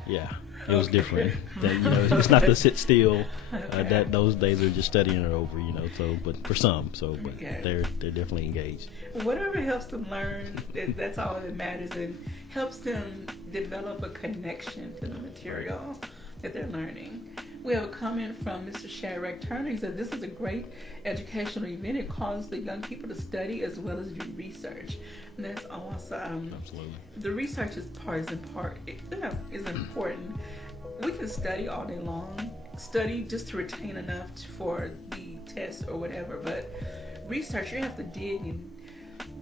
yeah, it was different. It's not the sit still. That those days are just studying it over, So, but for some, but they're definitely engaged. Whatever helps them learn, that's all that matters, and helps them develop a connection to the material that they're learning. We have a comment from Mr. Shadrack Turner. He said, "This is a great educational event. It causes the young people to study as well as do research." And that's awesome. Absolutely. The research is important. We can study all day long, study just to retain enough for the test or whatever, but research, you have to dig and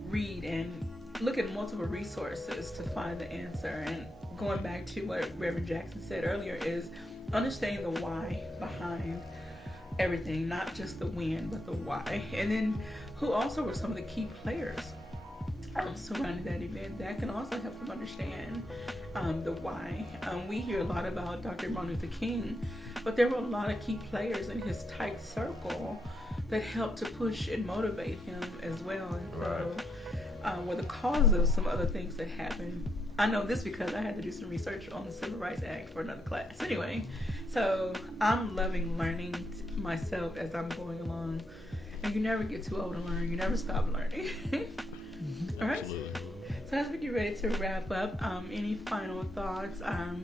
read and look at multiple resources to find the answer. And going back to what Reverend Jackson said earlier is understanding the why behind everything, not just the when, but the why. And then who also were some of the key players surrounding that event. That can also help them understand the why. We hear a lot about Dr. Martin Luther King, but there were a lot of key players in his tight circle that helped to push and motivate him as well. And so were the cause of some other things that happened. I know this because I had to do some research on the Civil Rights Act for another class. Anyway, so I'm loving learning myself as I'm going along. And you never get too old to learn. You never stop learning. All right. Absolutely. So as we get ready to wrap up, any final thoughts? From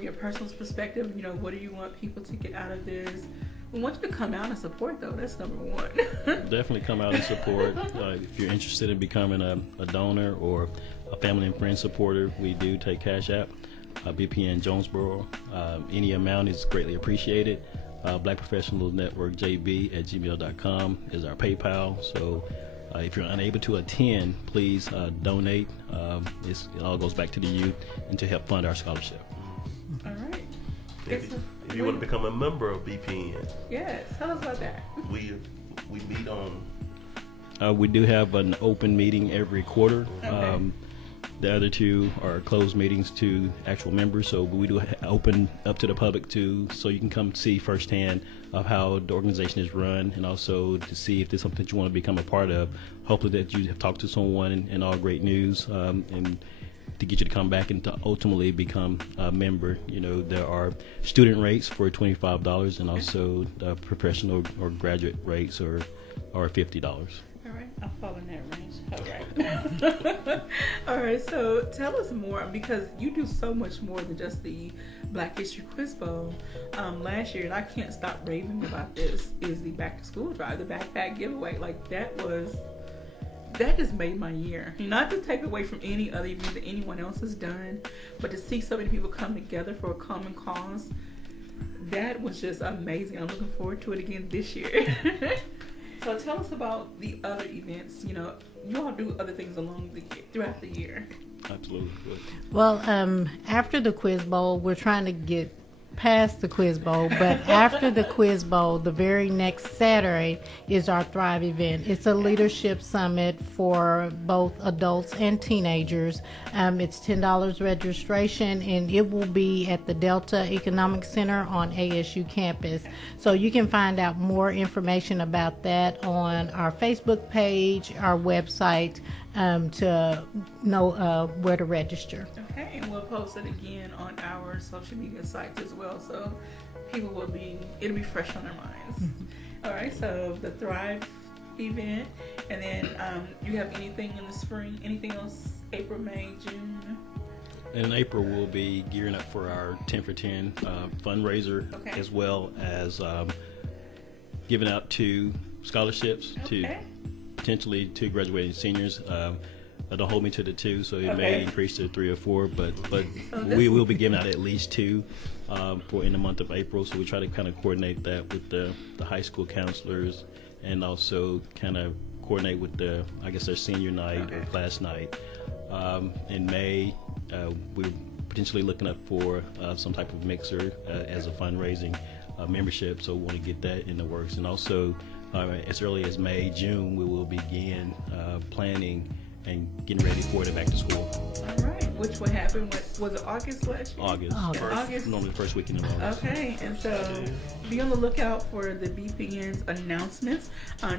your personal perspective, what do you want people to get out of this? We want you to come out and support, though. That's number one. Definitely come out and support. If you're interested in becoming a donor or a family and friend supporter, we do take Cash App, BPN Jonesboro. Any amount is greatly appreciated. Black Professionals Network JB@gmail.com is our PayPal. So if you're unable to attend, please donate. It all goes back to the youth and to help fund our scholarship. All right. If you want to become a member of BPN, yes, tell us about that. We meet on. We do have an open meeting every quarter. Okay. The other two are closed meetings to actual members, so we do open up to the public too, so you can come see firsthand of how the organization is run, and also to see if there's something that you want to become a part of. Hopefully that you have talked to someone and all great news, and to get you to come back and to ultimately become a member. You know, there are student rates for $25, and also professional or graduate rates are $50. All right, I'll fall in that range. All right. All right, so tell us more, because you do so much more than just the Black History Quiz Bowl. Last year, and I can't stop raving about this, is the back to school drive, the backpack giveaway. Like, that just made my year. Not to take away from any other event that anyone else has done, but to see so many people come together for a common cause, that was just amazing. I'm looking forward to it again this year. So tell us about the other events. You know, you all do other things throughout the year. Absolutely. Well, after the Quiz Bowl, we're trying to get past the Quiz Bowl, but after the Quiz Bowl, the very next Saturday is our Thrive event. It's a leadership summit for both adults and teenagers. It's $10 registration, and it will be at the Delta Economic Center on ASU campus. So you can find out more information about that on our Facebook page, our website, to know where to register. Okay, and we'll post it again on our social media sites as well, so it'll be fresh on their minds. All right, so the Thrive event, and then you have anything in the spring, anything else, April, May, June? In April, we'll be gearing up for our 10 for 10 fundraiser, as well as giving out 2 scholarships to potentially 2 graduating seniors. Don't hold me to the 2, so it may increase to 3 or 4, but we will be giving out at least 2 for in the month of April. So we try to kind of coordinate that with the high school counselors, and also kind of coordinate with their senior night or class night. In May, we're potentially looking up for some type of mixer as a fundraising membership, so we want to get that in the works. And also, as early as May, June, we will begin planning and getting ready for the back to school. All right, which will happen, was it August last year? August. Normally the first weekend in August. Okay, and so be on the lookout for the BPN's announcements.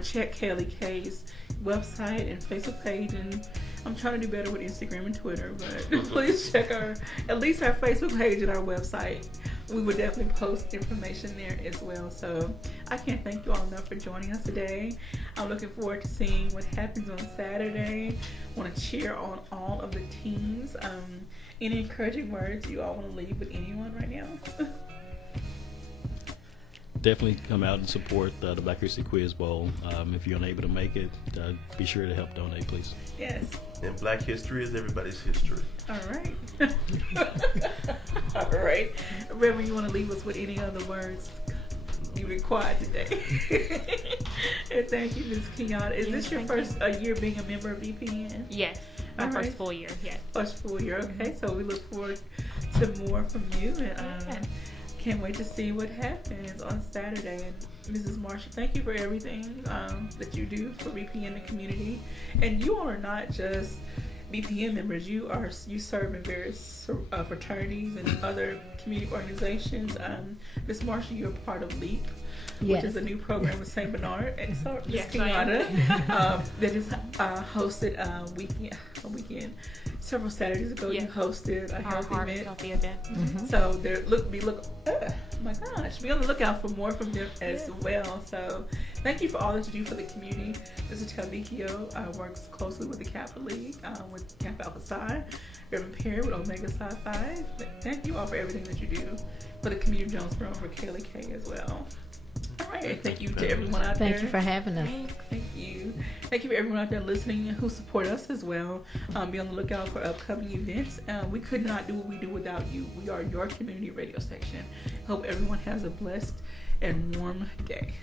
Check KLEK's website and Facebook page, and I'm trying to do better with Instagram and Twitter, but please check at least our Facebook page and our website. We would definitely post information there as well. So I can't thank you all enough for joining us today. I'm looking forward to seeing what happens on Saturday. I want to cheer on all of the teams. Any encouraging words you all want to leave with anyone right now? Definitely come out and support the Black History Quiz Bowl. If you're unable to make it, be sure to help donate, please. Yes. And Black history is everybody's history. All right. All right. Reverend, you want to leave us with any other words? You've been quiet today. And thank you, Ms. Kenyatta. Is this your first year being a member of BPN? Yes. My first full year, yes. First full year, okay. So we look forward to more from you, and can't wait to see what happens on Saturday. And Mrs. Marshall, thank you for everything that you do for BPN in the community. And you all are not just BPN members. You serve in various fraternities and other community organizations. Ms. Marshall, you're part of LEAP, which is a new program with St. Bernard. And so Ms. Kenyatta, that is hosted a weekend. Several Saturdays ago, you hosted a healthy event. Mm-hmm. So my gosh, be on the lookout for more from them as well. So thank you for all that you do for the community. Mr. Talbicchio works closely with the Kappa League, with Kappa Alpha Psi, Reverend Perry with Omega Psi Phi. Thank you all for everything that you do for the community of Jonesboro, for KLEK as well. All right, thank you to everyone out there. Thank you for having us. Thank you. Thank you for everyone out there listening who support us as well. Be on the lookout for upcoming events. We could not do what we do without you. We are your community radio station. Hope everyone has a blessed and warm day.